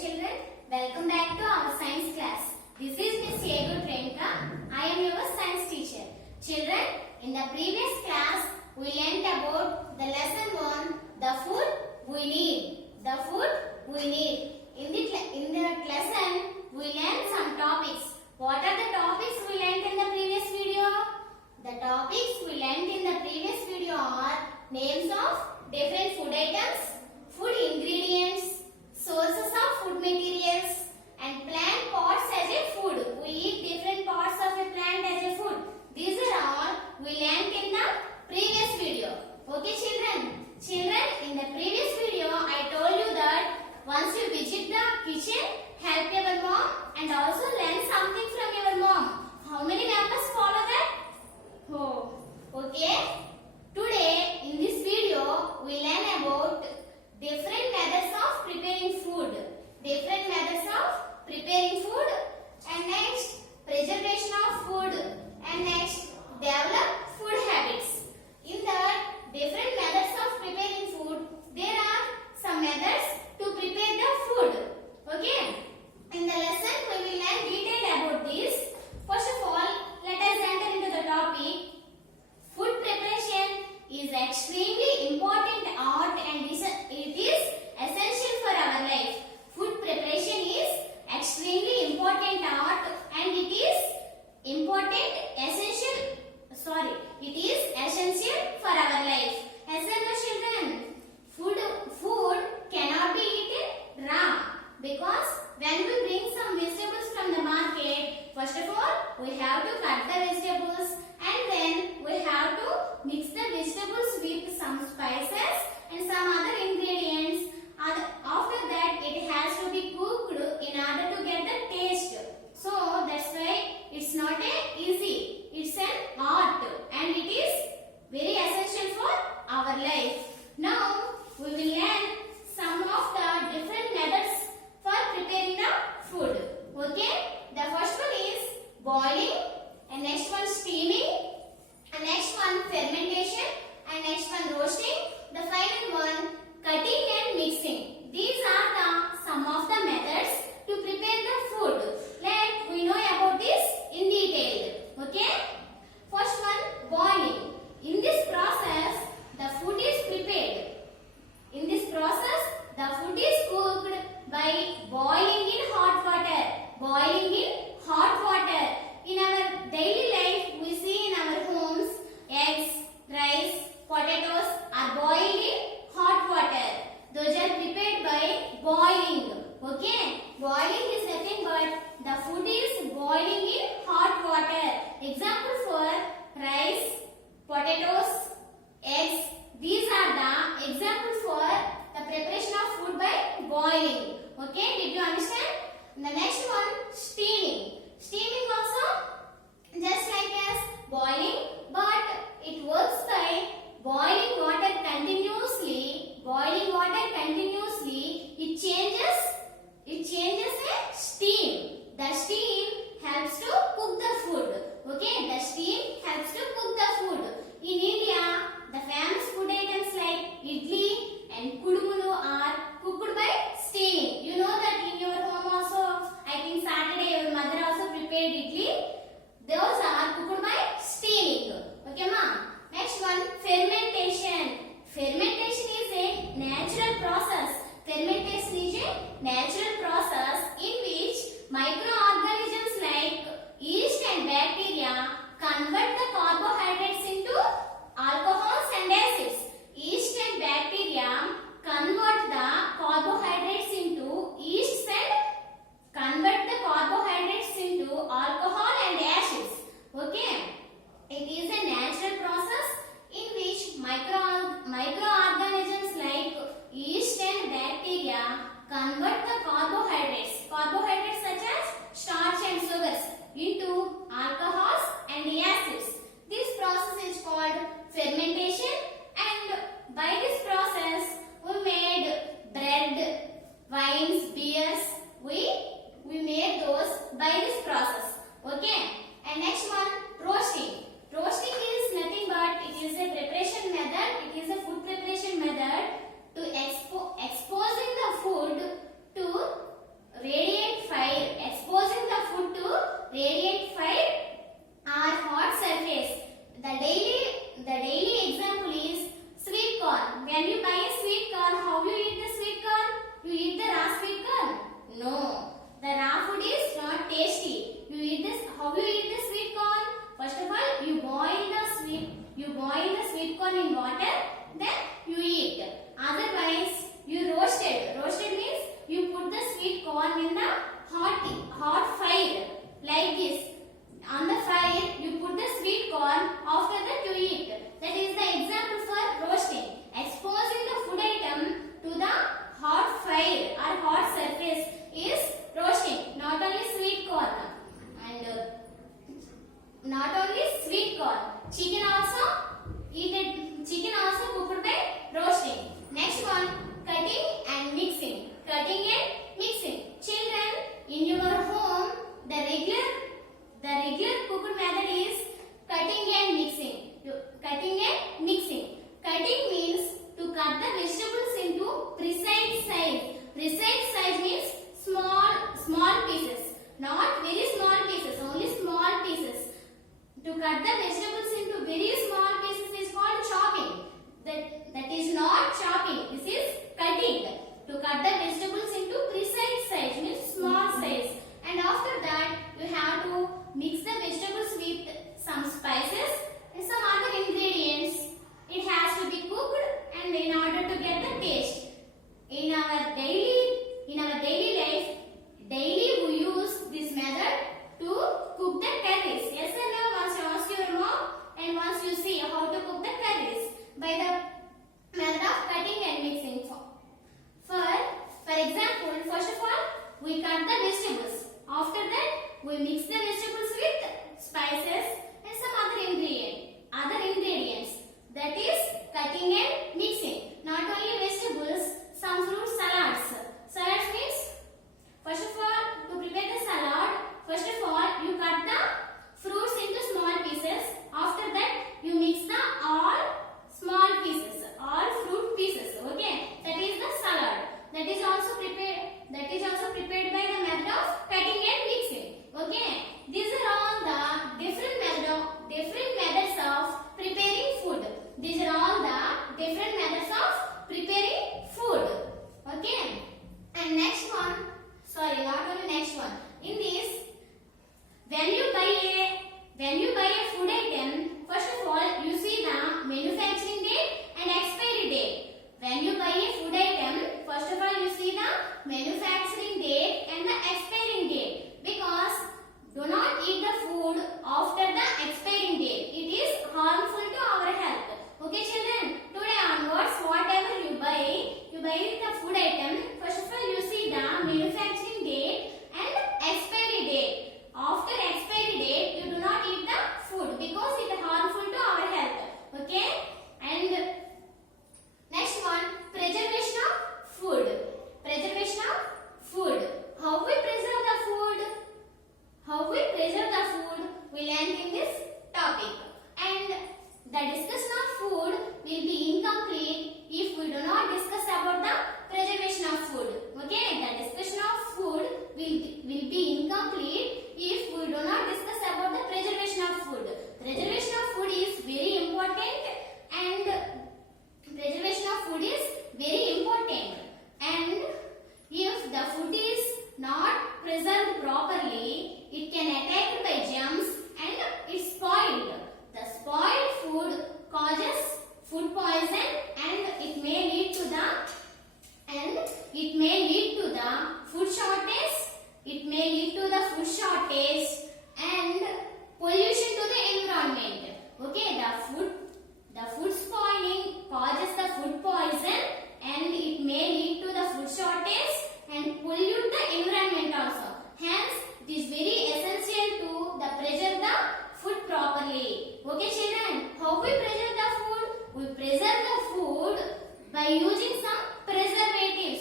children, welcome back to our science class. This is Miss Yegu Trenka. I am your science teacher. Children, in the previous class, we learnt about the lesson 1, the food we need. The food we need. In the lesson, we learned some topics. What are the topics we learnt in the previous video? The topics we learnt in the previous video are names of different food items, food ingredients, sources of food materials, and plant parts as a food. We eat different parts of a plant as a food. These are all we learnt in the previous video. Okay children? Children, in the previous video I told you that once you visit the kitchen, help your mom and also learn something from your mom. How many members follow that? Oh, okay. Today in this video we learn about different methods of preparing food. Different methods of preparing food, and next preservation of food, and next develop food habits. In that different methods of preparing food, there are some methods to prepare the food. Okay. In the lesson we will learn detail about this. First of all, let us enter into the topic. Food preparation is extremely important art and it is essential for our life. Food preparation is extremely important art and it is essential for our life. As well as children, food cannot be eaten raw, because when we bring some vegetables from the market, first of all we have to cut the vegetables and then we have to mix the vegetables with some spices and some other ingredients. After that it has to be cooked in order to get the taste. So that's why it's not easy. It's an art and it is very essential for our life. Now we will learn some of the different methods for preparing the food. Okay? The first one is boiling, and next one steaming, and next one fermentation, and next one roasting. The final one cutting and mixing. These are some of the methods to prepare the food. We know about this in detail. Okay? First one, boiling. In this process, the food is prepared. In this process, the food is cooked by boiling in hot water. Boiling in hot water. In our daily life, we see in our homes, eggs, rice, potatoes are boiled in hot water. Those are prepared by boiling. Okay? Boiling is nothing but the food is boiling in hot water. Example for rice, potatoes, eggs. These are the examples for the preparation of food by boiling. Okay? Did you understand? The next one, steaming. Steaming also just like as boiling, but it works by boiling water continuously. Boiling water continuously, it changes a steam. The steam helps to cook the food. Okay, the steam helps to cook the food. In India, the famous food items like idli and kudumulu are cooked by steaming. You know that in your home also, I think Saturday your mother also prepared idli. Those are cooked by steaming. Okay, ma? Next one, fermentation. Fermentation is a natural process. Fermentation is a natural process in which microorganisms like yeast and bacteria convert the carbohydrates into alcohols and acids. Yeast and bacteria convert the carbohydrates into yeasts and convert the carbohydrates into alcohol and acids. Okay? It is a natural process in which microorganisms like yeast and bacteria convert the carbohydrates such as starch and sugars into alcohols and acids. This process is called fermentation, and by this process we made bread, wines, beers. We made those by this process. Okay? And next one, roasting. Roasting is nothing but it is a preparation method. It is a food preparation method to exposing the food to cutting and mixing. Children, in your home, the regular cooked method is cutting and mixing. Cutting and mixing. Cutting means to cut the vegetables into precise size. Precise size means small pieces, not very small pieces, only small pieces. To cut the vegetables into very small pieces is called chopping. That is not chopping. This is cutting. To cut the vegetables into precise size means small size. And after that, you have to mix the vegetables with some spices and some other ingredients. It has to be cooked, and in order to get the taste. In our daily life, daily we use this method to cook the curries. Yes or no? Once you ask your mom and once you see how to cook the curries by the method of cutting and mixing. For example, first of all, we cut the vegetables. After that, we mix the vegetables with spices and some other ingredients. That is cutting and mixing. Not only vegetables, some fruit salads. Salads means, first of all, to prepare the salad, first of all, you cut the fruits into small pieces. After that, you mix the all small pieces, all fruit pieces. Okay, that is the salad. That is also prepared by the method of cutting and mixing. Okay, these are all the different methods of preparing food. These are all the different methods of preparing food. Okay, and next one. Sorry, not only next one. In this, when you buy a food item, first of all, you see the manufacturing date and expiry date. When you buy a food item, first of all, you see the manufacturing date and the expiring date. Because do not eat the food after the expiring date. It is harmful to our health. Okay, children. Today onwards, whatever you buy the food item. First of all, you see the manufacturing date and expiry date. After expiry date, you do not eat the food because it is harmful to our health. Okay? And next one, preservation of food. Preservation of food. How we preserve the food? We learned in this topic. And the discussion of food will be incomplete if we do not discuss about the preservation of food. Okay, the discussion of food will be incomplete if we do not discuss about the preservation of food. Preservation of food is very important, and preservation of food is very important. And if the food is not preserved properly, it can attacked by germs and it's spoiled. The spoiled food causes food poison, and it may lead to the food shortage. It may lead to the food shortage and pollution to the environment. Okay, the food spoiling causes the food poison, and it may lead to the food shortage and pollute the environment also. Hence, it is very essential to preserve the food properly. Okay, children, how we preserve the food? We preserve the food by using some preservatives.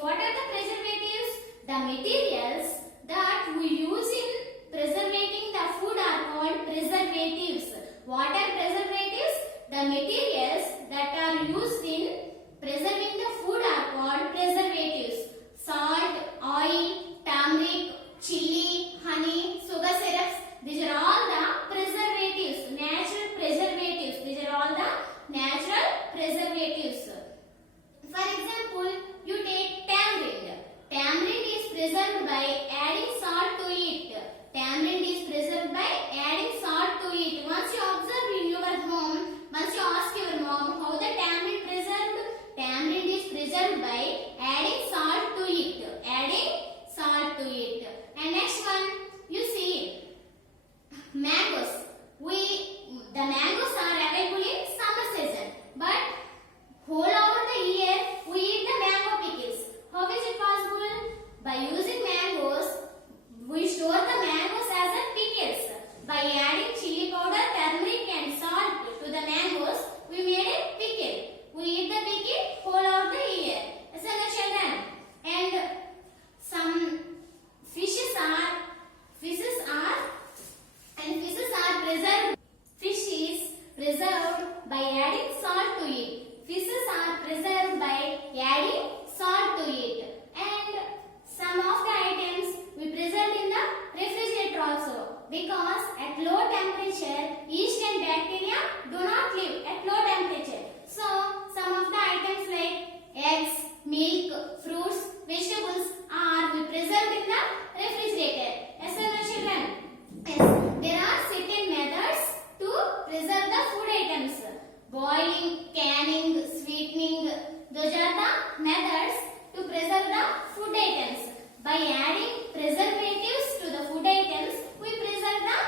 What are the preservatives? The materials that we use in preservating the food are called preservatives. What are preservatives? The materials that are used in preserving the food are called preservatives. Salt, oil, turmeric, chili, honey, sugar syrups. These are all the preservatives, natural preservatives. These are all the natural preservatives. For example, you take tamarind. Tamarind is preserved by adding salt to it. Tamarind is preserved by adding salt to it. Once you observe in your home, once you ask your mom how the tamarind preserved, tamarind is preserved by adding salt to it. And next one, you see mangoes. The mangoes are available in summer season, but whole over the year we eat the mango pickles. How is it possible? By using mangoes, we store the mangoes as a pickles. By adding chili powder, turmeric and salt to the mangoes, we made a pickle. We eat the pickle whole over the year. methods to preserve the food items. By adding preservatives to the food items, we preserve the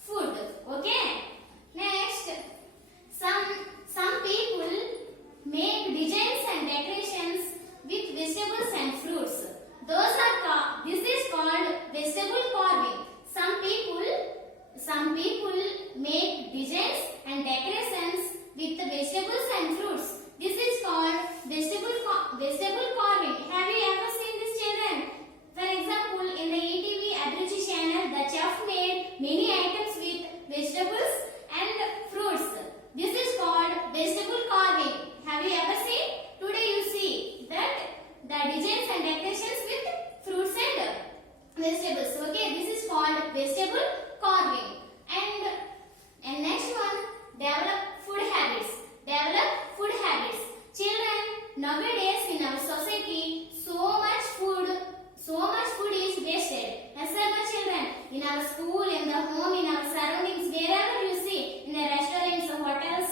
food. Okay. Next, some people make designs and decorations with vegetables and fruits. This is called vegetable carving. Some people make designs and decorations with the vegetables and fruits. This is called vegetable carving. Have you ever seen this, children? For example, in the ETV Abruchi channel, the chef made many items with vegetables and fruits. This is called vegetable carving. Have you ever seen? Today you see that the designs and decorations with fruits and vegetables. Okay, this is called vegetable carving. And next one, develop food habits. Develop food habits. Children, nowadays in our society, so much food is wasted. Yes, sir, my children. In our school, in the home, in our surroundings, wherever you see, in the restaurants, hotels,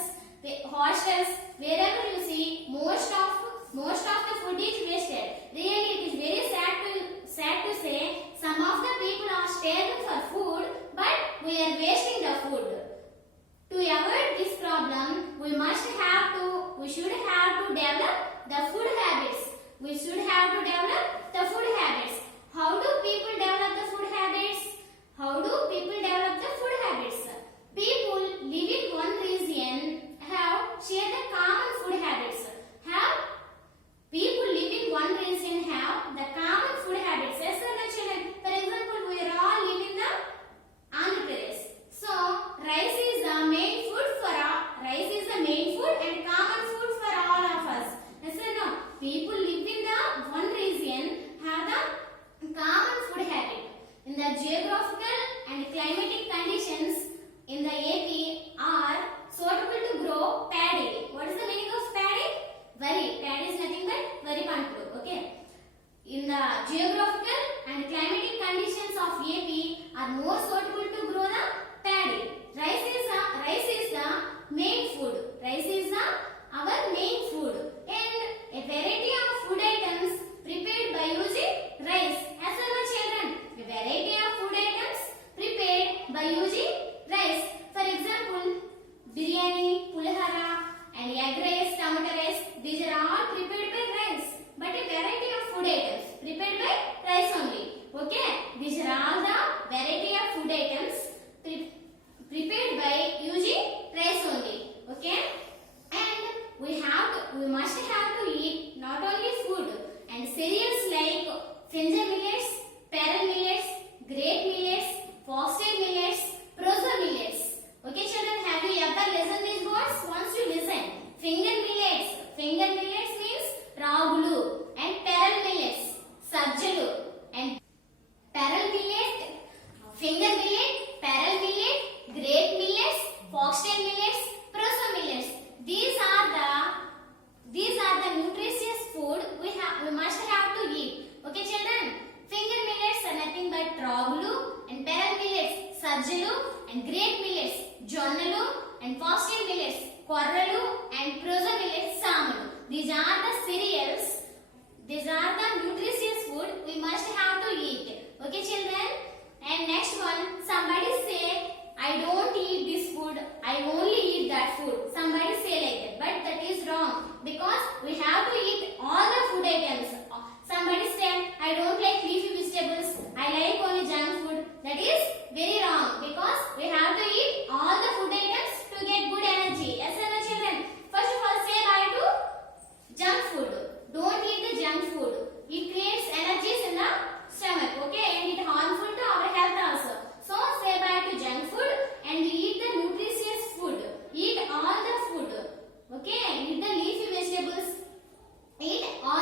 hostels, wherever you see, most of the food is wasted. Really, it is very sad to say, some of the people are starving for food, but we are wasting the food. To avoid this problem, we should have to develop the food habits. We should have to develop the food habits. How do people develop the food habits? People live in one region have shared the common food habits. People live in one region have the common food habits. Yes, sir, my children. For example, we are all living in the Andhra Pradesh. So, rice is the main food and common food for all of us. Yes, sir, no. People live in the one region have the common food habit. In the geographical and climatic conditions in the AP are suitable to grow paddy. What is the meaning of paddy? Wari. Paddy is nothing but wari pantu. Okay. In the geographical and climatic conditions of AP are more suitable to grow the paddy. Rice is the main food. Rice is our main food, and a variety of food items prepared by using rice. As well, children, a variety of food items prepared by using rice. For example, biryani, pulihara, and egg rice, tomato rice. These are all prepared by rice. But a variety of food items prepared by rice only. Okay, these are all the variety of food items prepared by using rice only. Okay, and we must have to eat not only food and cereals like finger millets, pearl millets, great millets, foxtail millets, proso millets. Okay, children, have you ever listened these words? Once you listen, finger millets means ragulu, and pearl millets, sajjalu, and pearl millet, finger millet, pearl millet, great millets, foxtail millets, proso millets. These are the nutritious food we must have to eat. Okay, children, finger millets are nothing but ragulu, and pearl millets, sajjalu, and great millets, jonnalu, and foxtail millets, korralu, and proso millets, samalu. These are the cereals. These are the nutritious food we must have to eat. Okay, children. And next one, somebody say, I don't eat this food, I only eat that food. Somebody say like that, but that is wrong, because we have to eat all the food items. Somebody said, I don't like leafy vegetables, I like only junk food. That is very wrong, because we have to eat all the food items to get good energy. Yes, my children. First of all, say bye to junk food. Don't eat the junk food. It creates energies in the stomach, okay, and it harmful to our health also. So say bye to junk food and eat the nutritious food. Eat all the food. Okay, eat the leafy vegetables. Eat all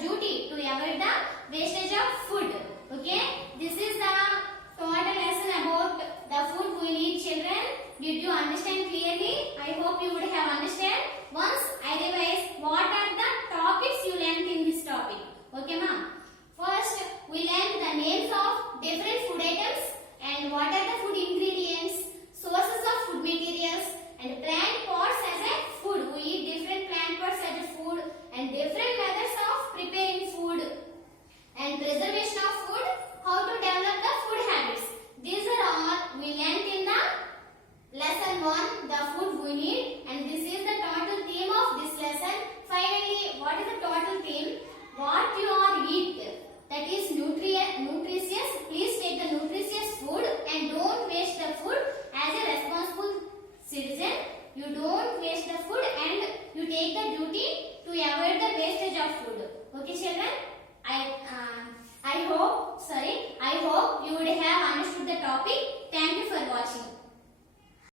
duty to avoid the wastage of food. Okay, this is the total lesson about the food we need, children. Did you understand clearly? I hope you would have understand. Once I revise, what are the topics you learned in this topic? Okay, ma'am. First, we learned the names of different food items and what are the food ingredients, sources of food materials, and plant pots as a food. We eat different plant pots as a food and different methods of preparing food and preservation of food, how to develop the food habits. These are all we learned in the lesson 1, the food we need, and this is the total theme of this lesson. Finally, what is the total theme? What you are eat, that is nutritious. Please take the nutritious food and don't waste the food. As a responsible citizen, you don't waste the food and you take the duty to avoid the wastage of food. Okay, children? I hope you would have understood the topic. Thank you for watching.